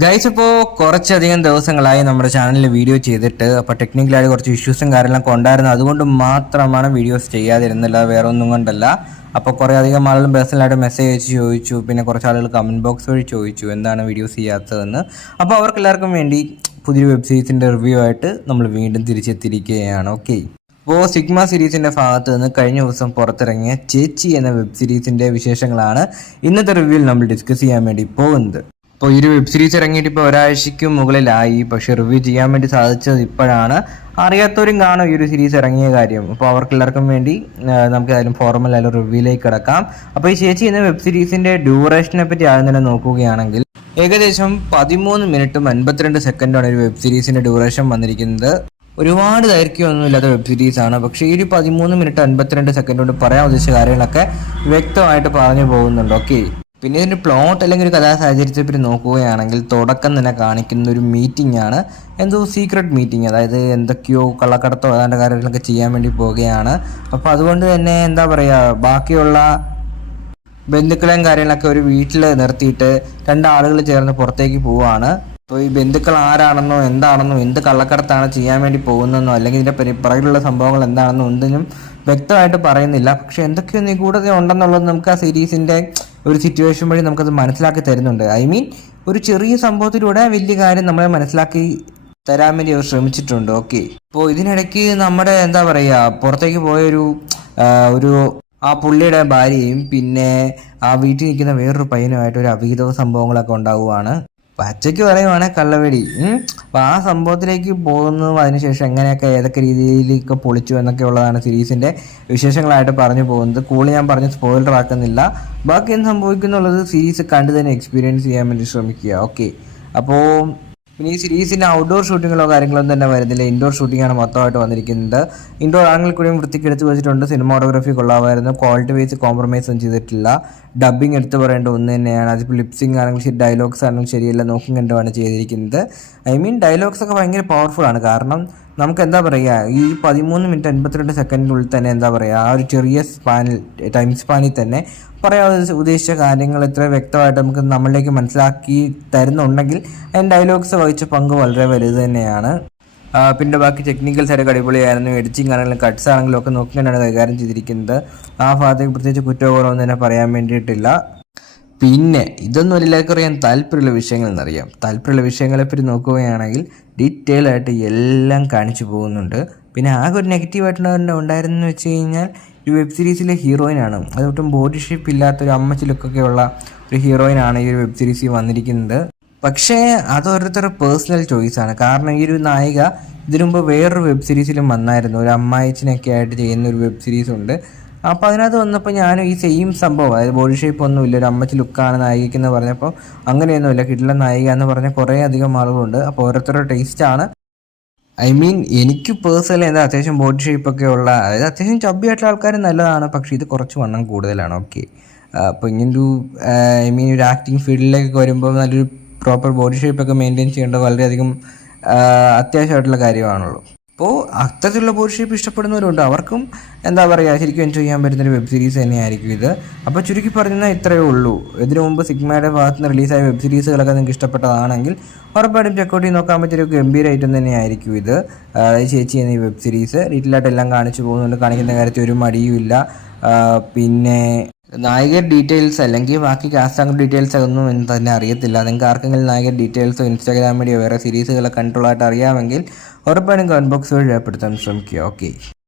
Guys, ഇപ്പോൾ കുറച്ചധികം ദിവസങ്ങളായി നമ്മുടെ ചാനലിൽ വീഡിയോ ചെയ്തിട്ട് അപ്പോൾ ടെക്നിക്കലായിട്ട് കുറച്ച് ഇഷ്യൂസും കാര്യങ്ങളൊക്കെ ഉണ്ടായിരുന്നു. അതുകൊണ്ട് മാത്രമാണ് വീഡിയോസ് ചെയ്യാതിരുന്നില്ല, വേറെ ഒന്നും കൊണ്ടല്ല. അപ്പോൾ കുറേ അധികം ആളുകൾ പേഴ്സണലായിട്ട് മെസ്സേജ് അയച്ച് ചോദിച്ചു, പിന്നെ കുറച്ച് ആളുകൾ കമൻറ്റ് ബോക്സ് വഴി ചോദിച്ചു എന്താണ് വീഡിയോസ് ചെയ്യാത്തതെന്ന്. അപ്പോൾ അവർക്കെല്ലാവർക്കും വേണ്ടി പുതിയൊരു വെബ് സീരീസിൻ്റെ റിവ്യൂ ആയിട്ട് നമ്മൾ വീണ്ടും തിരിച്ചെത്തിയിരിക്കുകയാണ്. ഓക്കെ, അപ്പോൾ സിഗ്മ സീരീസിൻ്റെ ഭാഗത്ത് നിന്ന് കഴിഞ്ഞ ദിവസം പുറത്തിറങ്ങിയ ചേച്ചി എന്ന വെബ് സീരീസിൻ്റെ വിശേഷങ്ങളാണ് ഇന്നത്തെ റിവ്യൂവിൽ നമ്മൾ ഡിസ്കസ് ചെയ്യാൻ വേണ്ടി പോകുന്നത്. അപ്പോൾ ഈ ഒരു വെബ് സീരീസ് ഇറങ്ങിയിട്ട് ഇപ്പോൾ ഒരാഴ്ചയ്ക്ക് മുകളിലായി, പക്ഷേ റിവ്യൂ ചെയ്യാൻ വേണ്ടി സാധിച്ചത് ഇപ്പോഴാണ്. അറിയാത്തവരും കാണും ഈ ഒരു സീരീസ് ഇറങ്ങിയ കാര്യം. അപ്പോൾ അവർക്കെല്ലാവർക്കും വേണ്ടി നമുക്ക് അതിലും ഫോർമൽ ആയാലും റിവ്യൂയിലേക്ക് കിടക്കാം. അപ്പോൾ ഈ ചേച്ചി എന്ന വെബ് സീരീസിൻ്റെ ഡ്യൂറേഷനെ പറ്റി ആദ്യം തന്നെ നോക്കുകയാണെങ്കിൽ ഏകദേശം 13 മിനിറ്റും 52 സെക്കൻഡാണ് ഒരു വെബ് സീരീസിൻ്റെ ഡ്യൂറേഷൻ വന്നിരിക്കുന്നത്. ഒരുപാട് ദൈർഘ്യമൊന്നും ഇല്ലാത്ത വെബ് സീരീസാണ്. പക്ഷേ ഈ ഒരു 13 മിനിറ്റ് 52 സെക്കൻഡ് കൊണ്ട് പറയാൻ ഉദ്ദേശിച്ച കാര്യങ്ങളൊക്കെ വ്യക്തമായിട്ട് പറഞ്ഞു പോകുന്നുണ്ട്. ഓക്കെ, പിന്നെ ഇതിൻ്റെ പ്ലോട്ട് അല്ലെങ്കിൽ ഒരു കഥാസാഹചര്യത്തെ പറ്റി നോക്കുകയാണെങ്കിൽ തുടക്കം തന്നെ കാണിക്കുന്ന ഒരു മീറ്റിംഗ് ആണ്, എന്തോ സീക്രട്ട് മീറ്റിംഗ്, അതായത് എന്തൊക്കെയോ കള്ളക്കടത്തോ അതാണ്ട് കാര്യങ്ങളൊക്കെ ചെയ്യാൻ വേണ്ടി പോവുകയാണ്. അപ്പോൾ അതുകൊണ്ട് തന്നെ എന്താ പറയുക, ബാക്കിയുള്ള ബന്ധുക്കളെയും കാര്യങ്ങളൊക്കെ ഒരു വീട്ടിൽ നിർത്തിയിട്ട് രണ്ടാളുകൾ ചേർന്ന് പുറത്തേക്ക് പോവുകയാണ്. അപ്പോൾ ഈ ബന്ധുക്കൾ ആരാണെന്നോ എന്താണെന്നോ എന്ത് കള്ളക്കടത്താണ് ചെയ്യാൻ വേണ്ടി പോകുന്നതെന്നോ അല്ലെങ്കിൽ ഇതിൻ്റെ പുറകിലുള്ള സംഭവങ്ങൾ എന്താണെന്നോ ഒന്നിനും വ്യക്തമായിട്ട് പറയുന്നില്ല. പക്ഷെ എന്തൊക്കെയോ നിഗൂഢത ഉണ്ടെന്നുള്ളത് നമുക്ക് ആ സീരീസിൻ്റെ ഒരു സിറ്റുവേഷൻ വഴി നമുക്കത് മനസ്സിലാക്കി തരുന്നുണ്ട്. ഐ മീൻ, ഒരു ചെറിയ സംഭവത്തിലൂടെ വലിയ കാര്യം നമ്മളെ മനസ്സിലാക്കി തരാൻ വേണ്ടി അവർ ശ്രമിച്ചിട്ടുണ്ട്. ഓക്കെ, അപ്പോൾ ഇതിനിടയ്ക്ക് നമ്മുടെ എന്താ പറയുക, പുറത്തേക്ക് പോയൊരു ആ പുള്ളിയുടെ ഭാര്യയും പിന്നെ ആ വീട്ടിൽ നിൽക്കുന്ന വേറൊരു പയ്യനുമായിട്ട് ഒരു അവിഹിത സംഭവങ്ങളൊക്കെ ഉണ്ടാവുകയാണ്. പച്ചയ്ക്ക് പറയുവാണെങ്കിൽ കള്ളവെടി. അപ്പോൾ ആ സംഭവത്തിലേക്ക് പോകുന്നു, അതിനുശേഷം എങ്ങനെയൊക്കെ ഏതൊക്കെ രീതിയിലൊക്കെ പൊളിച്ചു എന്നൊക്കെ ഉള്ളതാണ് സീരീസിൻ്റെ വിശേഷങ്ങളായിട്ട് പറഞ്ഞു പോകുന്നത്. കൂടുതൽ ഞാൻ പറഞ്ഞ് സ്പോയിലർ ആക്കുന്നില്ല. ബാക്കി എന്ത് സംഭവിക്കുന്നുള്ളത് സീരീസ് കണ്ട് തന്നെ എക്സ്പീരിയൻസ് ചെയ്യാൻ വേണ്ടി ശ്രമിക്കുക. ഓക്കെ, അപ്പോൾ പിന്നെ ഈ സീരീസിൻ്റെ ഔട്ട്ഡോർ ഷൂട്ടിങ്ങുകളോ കാര്യങ്ങളൊന്നും തന്നെ വരുന്നില്ല. ഇൻഡോർ ഷൂട്ടിങ്ങാണ് മൊത്തമായിട്ട് വന്നിരിക്കുന്നത്. ഇൻഡോർ ആണെങ്കിൽ കൂടിയും വൃത്തിക്ക് എടുത്ത് വെച്ചിട്ടുണ്ട്. സിനിമാറ്റോഗ്രാഫി കൊള്ളാമായിരുന്നു. ക്വാളിറ്റി വൈസ് കോംപ്രമൈസ് ഒന്നും ചെയ്തിട്ടില്ല. ഡബ്ബിങ് എടുത്ത് പറയേണ്ട ഒന്ന് തന്നെയാണ്. അതിപ്പോൾ ലിപ്സിംഗ് ആണെങ്കിൽ ശരി, ഡയലോഗ്സ് ആണെങ്കിലും ശരിയല്ല, നോക്കും കണ്ടുമാണ് ചെയ്തിരിക്കുന്നത്. ഐ മീൻ, ഡയലോഗ്സ് ഒക്കെ ഭയങ്കര പവർഫുൾ ആണ്. കാരണം നമുക്ക് എന്താ പറയുക, ഈ 13 മിനിറ്റ് 52 സെക്കൻഡിനുള്ളിൽ തന്നെ എന്താ പറയുക, ആ ഒരു ചെറിയ ടൈം സ്പാനിൽ തന്നെ പറയാൻ ഉദ്ദേശിച്ച കാര്യങ്ങൾ ഇത്ര വ്യക്തമായിട്ട് നമുക്ക് നമ്മളിലേക്ക് മനസ്സിലാക്കി തരുന്നുണ്ടെങ്കിൽ അതിൻ്റെ ഡയലോഗ്സ് വഹിച്ച പങ്ക് വളരെ വലുത് തന്നെയാണ്. പിന്നെ ബാക്കി ടെക്നിക്കൽ സൈഡ് അടിപൊളിയായിരുന്നു. എഡിറ്റിംഗ് ആണെങ്കിലും കട്ട്സ് ആണെങ്കിലും ഒക്കെ നോക്കിയാണ് കൈകാര്യം ചെയ്തിരിക്കുന്നത്. ആ ഭാഗത്തേക്ക് പ്രത്യേകിച്ച് കുറ്റകോറൊന്നും തന്നെ പറയാൻ വേണ്ടിയിട്ടില്ല. പിന്നെ ഇതൊന്നും എല്ലാവർക്കും അറിയാൻ താല്പര്യമുള്ള വിഷയങ്ങൾ എന്നറിയാം. താല്പര്യമുള്ള വിഷയങ്ങളെപ്പറ്റി നോക്കുകയാണെങ്കിൽ ഡീറ്റെയിൽ ആയിട്ട് എല്ലാം കാണിച്ചു പോകുന്നുണ്ട്. പിന്നെ ആകെ ഒരു നെഗറ്റീവായിട്ട് ഉണ്ടായിരുന്നെന്ന് വെച്ച് കഴിഞ്ഞാൽ ഈ വെബ് സീരീസിലെ ഹീറോയിനാണ്. അതൊട്ടും ബോഡി ഷേപ്പ് ഇല്ലാത്തൊരു അമ്മച്ചി ലുക്കൊക്കെ ഉള്ള ഒരു ഹീറോയിനാണ് ഈ ഒരു വെബ് സീരീസിൽ വന്നിരിക്കുന്നത്. പക്ഷേ അത് ഓരോരുത്തരുടെ പേഴ്സണൽ ചോയ്സാണ്. കാരണം ഈ ഒരു നായിക ഇതിനു മുമ്പ് വേറൊരു വെബ് സീരീസിലും വന്നായിരുന്നു. ഒരു അമ്മായിച്ചിനൊക്കെ ആയിട്ട് ചെയ്യുന്ന ഒരു വെബ് സീരീസ് ഉണ്ട്. അപ്പോൾ അതിനകത്ത് വന്നപ്പോൾ ഞാനും ഈ സെയിം സംഭവം, അതായത് ബോഡി ഷേപ്പ് ഒന്നും ഇല്ല, ഒരു അമ്മച്ചി ലുക്കാണ് നായികയ്ക്കെന്ന് പറഞ്ഞപ്പോൾ അങ്ങനെയൊന്നുമില്ല, കിടിലൻ നായിക എന്ന് പറഞ്ഞ കുറേ അധികം ആളുകളുണ്ട്. അപ്പോൾ ഓരോരുത്തരുടെ ടേസ്റ്റാണ്. ഐ മീൻ, എനിക്ക് പേഴ്സണലി എന്താ അത്യാവശ്യം ബോഡി ഷേപ്പൊക്കെ ഉള്ള, അതായത് അത്യാവശ്യം ചബ്ബിയായിട്ടുള്ള ആൾക്കാർ നല്ലതാണ്. പക്ഷേ ഇത് കുറച്ച് വണ്ണം കൂടുതലാണ്. ഓക്കെ, അപ്പോൾ ഇങ്ങനൊരു ഐ മീൻ ഒരു ആക്ടിങ് ഫീൽഡിലേക്ക് വരുമ്പോൾ നല്ലൊരു പ്രോപ്പർ ബോഡി ഷേപ്പൊക്കെ മെയിൻറ്റെയിൻ ചെയ്യേണ്ടത് വളരെയധികം അത്യാവശ്യമായിട്ടുള്ള കാര്യമാണല്ലോ. അപ്പോൾ അത്തരത്തിലുള്ള ബോഡി ഷേപ്പ് ഇഷ്ടപ്പെടുന്നവരുണ്ട്. അവർക്കും എന്താ പറയുക, ശരിക്കും എൻജോയ് ചെയ്യാൻ പറ്റുന്നൊരു വെബ് സീരീസ് തന്നെയായിരിക്കും ഇത്. അപ്പോൾ ചുരുക്കി പറഞ്ഞാൽ ഇത്രയേ ഉള്ളൂ. ഇതിനു മുമ്പ് സിഗ്മയുടെ ഭാഗത്ത് നിന്ന് റിലീസായ വെബ് സീരീസുകളൊക്കെ നിങ്ങൾക്ക് ഇഷ്ടപ്പെട്ടതാണെങ്കിൽ ഉറപ്പായിട്ടും ചെക്കൗട്ട് ചെയ്ത് നോക്കാൻ പറ്റിയൊരു ഗംഭീര ഐറ്റം തന്നെയായിരിക്കും ഇത്. ചേച്ചി എന്ന ഈ വെബ് സീരീസ് ഡീറ്റെയിലായിട്ട് എല്ലാം കാണിച്ചു പോകുന്നുണ്ട്. കാണിക്കുന്ന കാര്യത്തിൽ ഒരു മടിയുമില്ല. പിന്നെ നായകർ ഡീറ്റെയിൽസ് അല്ലെങ്കിൽ ബാക്കി കാസ്റ്റ് ആംഗിൾ ഡീറ്റെയിൽസ് ഒന്നും എന്ന് തന്നെ അറിയത്തില്ല. നിങ്ങൾക്ക് ആർക്കെങ്കിലും നായകർ ഡീറ്റെയിൽസോ ഇൻസ്റ്റാഗ്രാം വഴിയോ വേറെ സീരീസുകളൊക്കെ കൺട്രോളായിട്ട് അറിയാമെങ്കിൽ ഉറപ്പായിട്ടും കമൻറ്റ് ബോക്സ് വഴി രേഖപ്പെടുത്താൻ ശ്രമിക്കുക. ഓക്കെ.